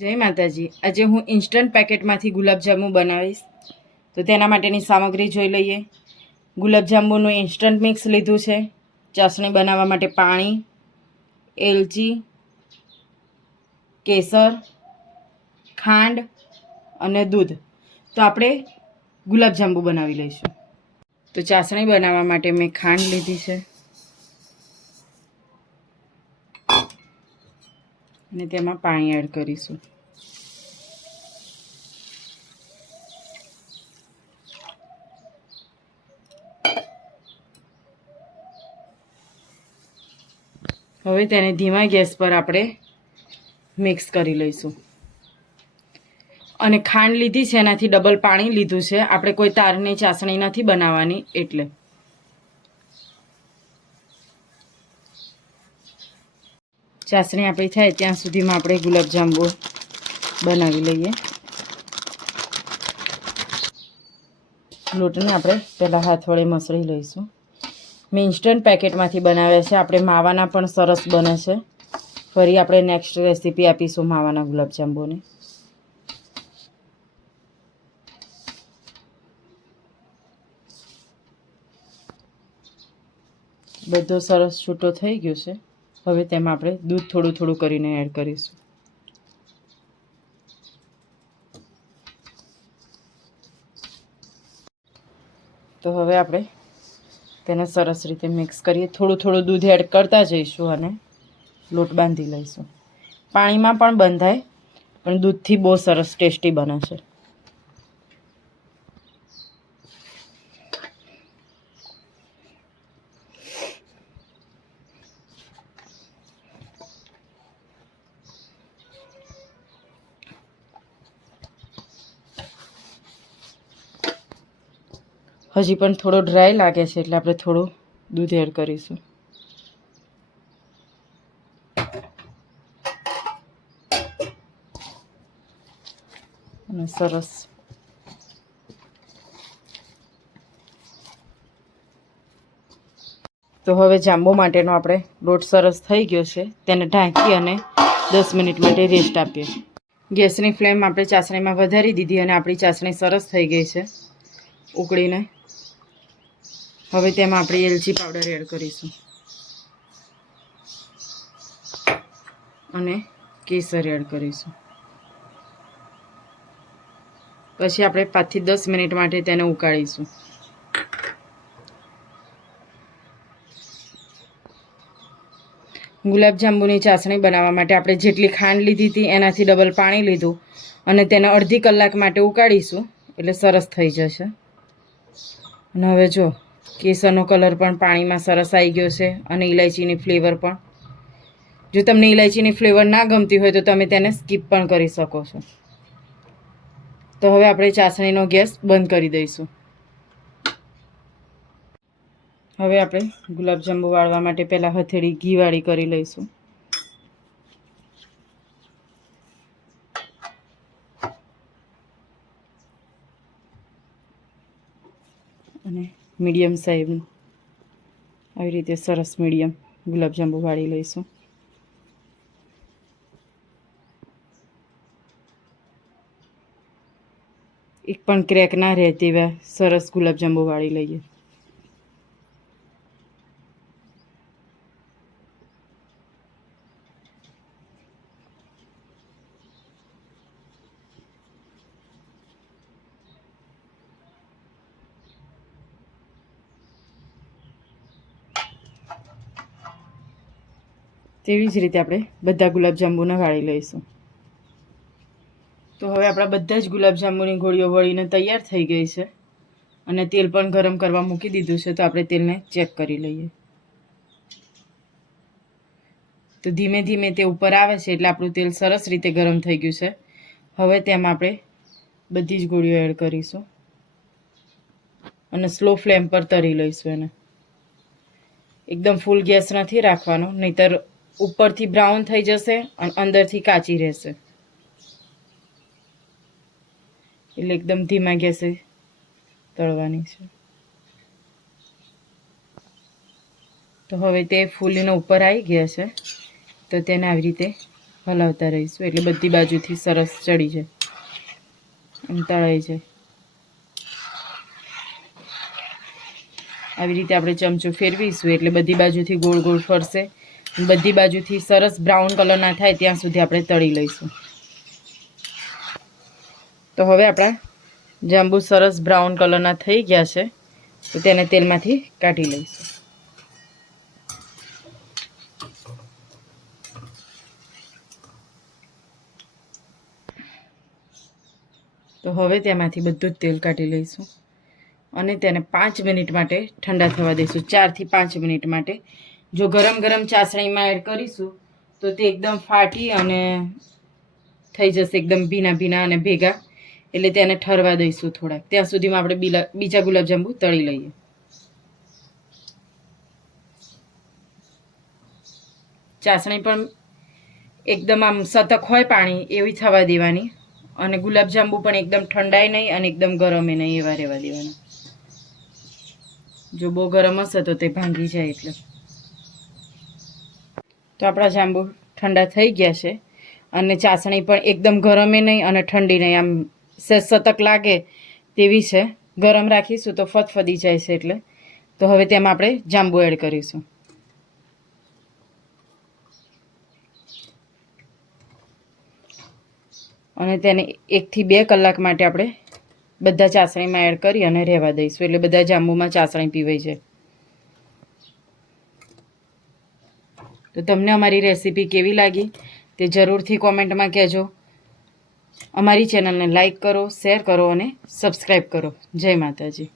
જય માતાજી. આજે હું ઇન્સ્ટન્ટ પેકેટમાંથી ગુલાબજાંબુ બનાવીશ. તો તેના માટેની સામગ્રી જોઈ લઈએ. ગુલાબજાંબુનું ઇન્સ્ટન્ટ મિક્સ લીધું છે. ચાસણી બનાવવા માટે પાણી, એલચી, કેસર, ખાંડ અને દૂધ. તો આપણે ગુલાબજાંબુ બનાવી લઈશું. તો ચાસણી બનાવવા માટે મેં ખાંડ લીધી છે. અને તેમાં પાણી એડ કરીશું. હવે તેને ધીમા ગેસ પર આપણે મિક્સ કરી લઈશું. અને ખાંડ લીધી છે, એનાથી ડબલ પાણી લીધું છે. આપણે કોઈ તારની ચાસણી નથી બનાવવાની, એટલે. ચાસણી આપણી થાય ત્યાં સુધીમાં આપણે ગુલાબજાંબુ બનાવી લઈએ. લોટને આપણે પહેલાં હાથ વડે મસળી લઈશું. મેં ઇન્સ્ટન્ટ પેકેટમાંથી બનાવ્યા છે. આપણે માવાના પણ સરસ બને છે. ફરી આપણે નેક્સ્ટ રેસીપી આપીશું માવાના ગુલાબજાંબુની. બધો સરસ છૂટો થઈ ગયો છે. હવે તેમાં આપણે દૂધ થોડું થોડું કરીને એડ કરીશું. તો હવે આપણે તેને સરસ રીતે મિક્સ કરીએ. થોડું થોડું દૂધ એડ કરતા જઈશું અને લોટ બાંધી લઈશું. પાણીમાં પણ બંધાય, પણ દૂધથી બહુ સરસ ટેસ્ટી બને છે. હજી પણ થોડો ડ્રાય લાગે છે એટલે આપણે થોડું દૂધ એડ કરીશું. અને સરસ. તો હવે જાંબુ માટેનો આપણે લોટ સરસ થઈ ગયો છે. તેને ઢાંકી અને દસ મિનિટ માટે રેસ્ટ આપીએ. ગેસની ફ્લેમ આપણે ચાસણીમાં વધારી દીધી અને આપણી ચાસણી સરસ થઈ ગઈ છે. ઉકળીને. હવે તેમાં આપણે એલચી પાવડર એડ કરીશું. અને કેસર એડ કરીશું. પછી આપણે પાંચથી દસ મિનિટ માટે તેને ઉકાળીશું. ગુલાબજાંબુની ચાસણી બનાવવા માટે આપણે જેટલી ખાંડ લીધી હતી એનાથી ડબલ પાણી લીધું અને તેને અડધી કલાક માટે ઉકાળીશું. એટલે સરસ થઈ જશે. અને હવે જો કેસરનો કલર પણ પાણીમાં સરસ આવી ગયો છે અને ઇલાયચીની ફ્લેવર પણ. જો તમને ઇલાયચીની ફ્લેવર ના ગમતી હોય તો તમે તેને સ્કીપ પણ કરી શકો છો. તો હવે આપણે ચાસણીનો ગેસ બંધ કરી દઈશું. હવે આપણે ગુલાબજાંબુ વાળવા માટે પહેલાં હથેળી ઘીવાળી કરી લઈશું. અને મીડિયમ સાઈઝ આવી રીતે સરસ મીડિયમ ગુલાબજાંબુ વાળી લઈશું. એક પણ ક્રેક ના રહે તેવા સરસ ગુલાબજાંબુ વાળી લઈએ. તેવી જ રીતે આપણે બધા ગુલાબજાંબુને વાળી લઈશું. તો હવે આપણા બધા જ ગુલાબજાંબુની ગોળીઓ વળીને તૈયાર થઈ ગઈ છે. અને તેલ પણ ગરમ કરવા મૂકી દીધું છે, તો આપણે તેલને ચેક કરી લઈએ. તો ધીમે ધીમે તે ઉપર આવે છે, એટલે આપણું તેલ સરસ રીતે ગરમ થઈ ગયું છે. હવે તેમાં આપણે બધી જ ગોળીઓ એડ કરીશું. અને સ્લો ફ્લેમ પર તરી લઈશું એને. એકદમ ફૂલ ગેસ નથી રાખવાનો, નહીતર ઉપરથી બ્રાઉન થઈ જશે અને અંદરથી કાચી રહેશે. એટલે એકદમ ધીમા ગેસે તળવાની છે. તો હવે તે ફૂલીને ઉપર આવી ગયા છે. તો તેને આવી રીતે હલાવતા રહીશું. એટલે બધી બાજુથી સરસ ચડી જાય. એમ તળાઈ જાય. આવી રીતે આપણે ચમચો ફેરવીશું. એટલે બધી બાજુથી ગોળ ગોળ ફરશે. બધી બાજુથી સરસ બ્રાઉન કલરના થાય ત્યાં સુધી આપણે તળી લઈશું. તો હવે આપણા જાંબુ સરસ બ્રાઉન કલરના થઈ ગયા છે. તો તેને તેલમાંથી કાઢી લઈશું. તો હવે તેમાંથી બધું જ તેલ કાઢી લઈશું. અને તેને પાંચ મિનિટ માટે ઠંડા થવા દઈશું. ચારથી પાંચ મિનિટ માટે જો ગરમ ગરમ ચાસણીમાં એડ કરીશું, તો તે એકદમ ફાટી અને થઈ જશે એકદમ ભીના ભીના અને ભેગા. એટલે તેને ઠરવા દઈશું થોડાક. ત્યાં સુધીમાં આપણે બીજા ગુલાબજાંબુ તળી લઈએ. ચાસણી પણ એકદમ આમ સતક હોય પાણી, એવી થવા દેવાની. અને ગુલાબજાંબુ પણ એકદમ ઠંડાય નહીં અને એકદમ ગરમે નહીં એવા રહેવા દેવાના. જો બહુ ગરમ હશે તો તે ભાંગી જાય એટલે. તો આપણા જાંબુ ઠંડા થઈ ગયા છે. અને ચાસણી પણ એકદમ ગરમે નહીં અને ઠંડી નહીં. આમ સતક લાગે તેવી છે. ગરમ રાખીશું તો ફતફદી જાય છે એટલે. તો હવે તેમાં આપણે જાંબુ એડ કરીશું. અને તેને એકથી બે કલાક માટે આપણે બધા ચાસણીમાં એડ કરી અને રહેવા દઈશું. એટલે બધા જાંબુમાં ચાસણી પીવાઈ જાય. તો તમને અમારી રેસીપી કેવી લાગી તે જરૂરથી કોમેન્ટમાં કહેજો. અમારી ચેનલને લાઈક કરો, શેર કરો અને સબસ્ક્રાઈબ કરો. જય માતાજી.